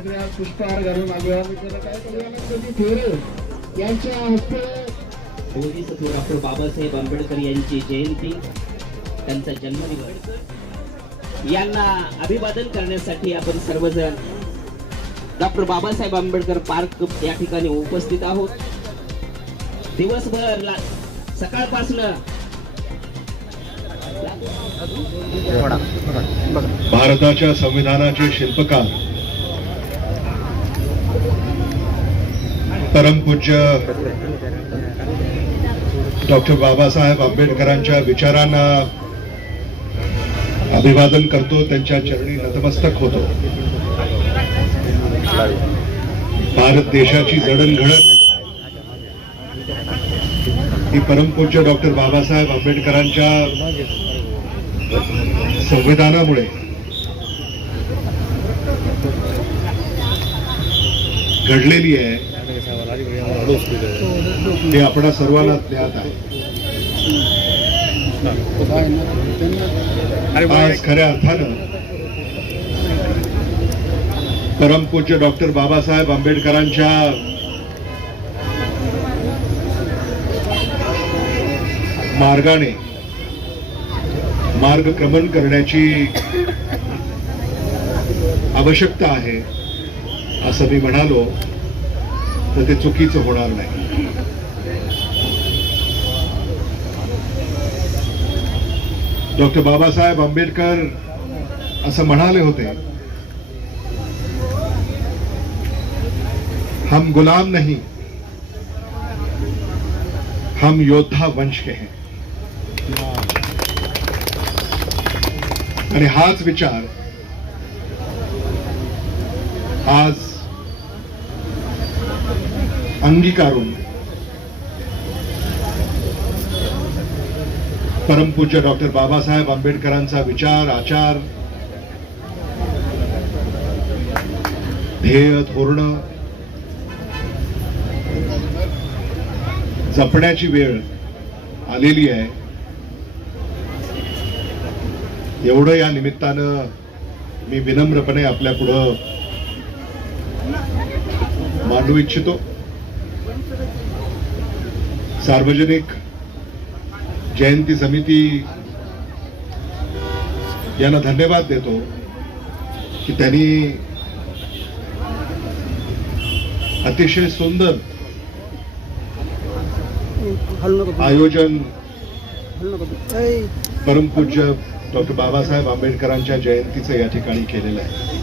पुष्पहार घालून अभिवादन काय करूया यांच्या हस्ते बोधिसत्व डॉक्टर बाबासाहेब आंबेडकर यांची जयंती, त्यांचा जन्मदिवस, यांना अभिवादन करण्यासाठी आपण सर्वजण डॉक्टर बाबासाहेब आंबेडकर पार्क या ठिकाणी उपस्थित आहोत. दिवसभर सकाळपासून भारताच्या संविधानाचे शिल्पकार परमपूज्य डॉक्टर बाबासाहेब आंबेडकरांच्या विचारांना अभिवादन करतो, त्यांच्या चरणी नतमस्तक होतो. भारत देशाची जडणघडण ही परमपूज्य डॉक्टर बाबासाहेब आंबेडकरांच्या संविधानामुळे घडलेली आहे हे आपणा सर्वांना ज्ञात आहे. आज खऱ्या अर्थानं परमपूज्य डॉक्टर बाबासाहेब आंबेडकरांच्या मार्गाने मार्गक्रमण करण्याची आवश्यकता आहे असं मी म्हणालो तर ते चुकीचं होणार नाही. डॉक्टर बाबासाहेब आंबेडकर असं म्हणाले होते, हम गुलाम नहीं, हम योद्धा वंश के हैं. आणि हाच विचार आज अंगीकारून परमपूज्य डॉक्टर बाबासाहेब आंबेडकरांचा विचार, आचार, ध्येय, धोरण जपण्याची वेळ आलेली आहे. एवढं या निमित्तानं मी विनम्रपणे आपल्या पुढं मांडू इच्छितो. सार्वजनिक जयंती समिती यांना धन्यवाद देतो की त्यांनी अतिशय सुंदर आयोजन परमपूज्य डॉक्टर बाबासाहेब आंबेडकरांच्या जयंतीचं या ठिकाणी केलेलं आहे.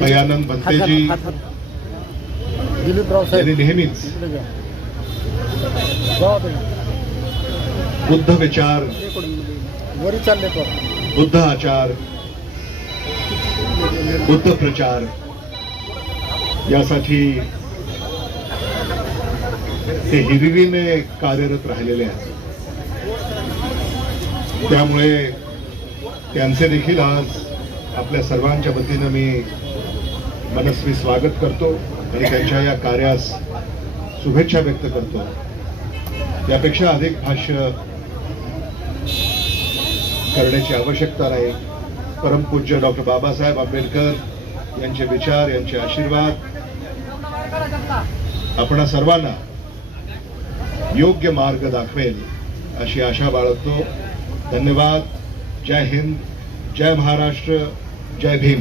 दयानंद भंतेजी यांनी नेहमीच बुद्ध विचार, बुद्ध आचार, बुद्ध प्रचार यासाठी ते हिरिरीने कार्यरत राहिलेले आहेत. त्यामुळे त्यांचे देखील आज आपल्या सर्वांच्या वतीनं मी मनस्वी स्वागत करतो आणि त्यांच्या या कार्यास शुभेच्छा व्यक्त करतो. यापेक्षा अधिक भाष्य करण्याची आवश्यकता नाही. परमपूज्य डॉक्टर बाबासाहेब आंबेडकर यांचे विचार, यांचे आशीर्वाद आपणा सर्वांना योग्य मार्ग दाखवेल अशी आशा बाळगतो. धन्यवाद. जय हिंद, जय महाराष्ट्र, जय भीम.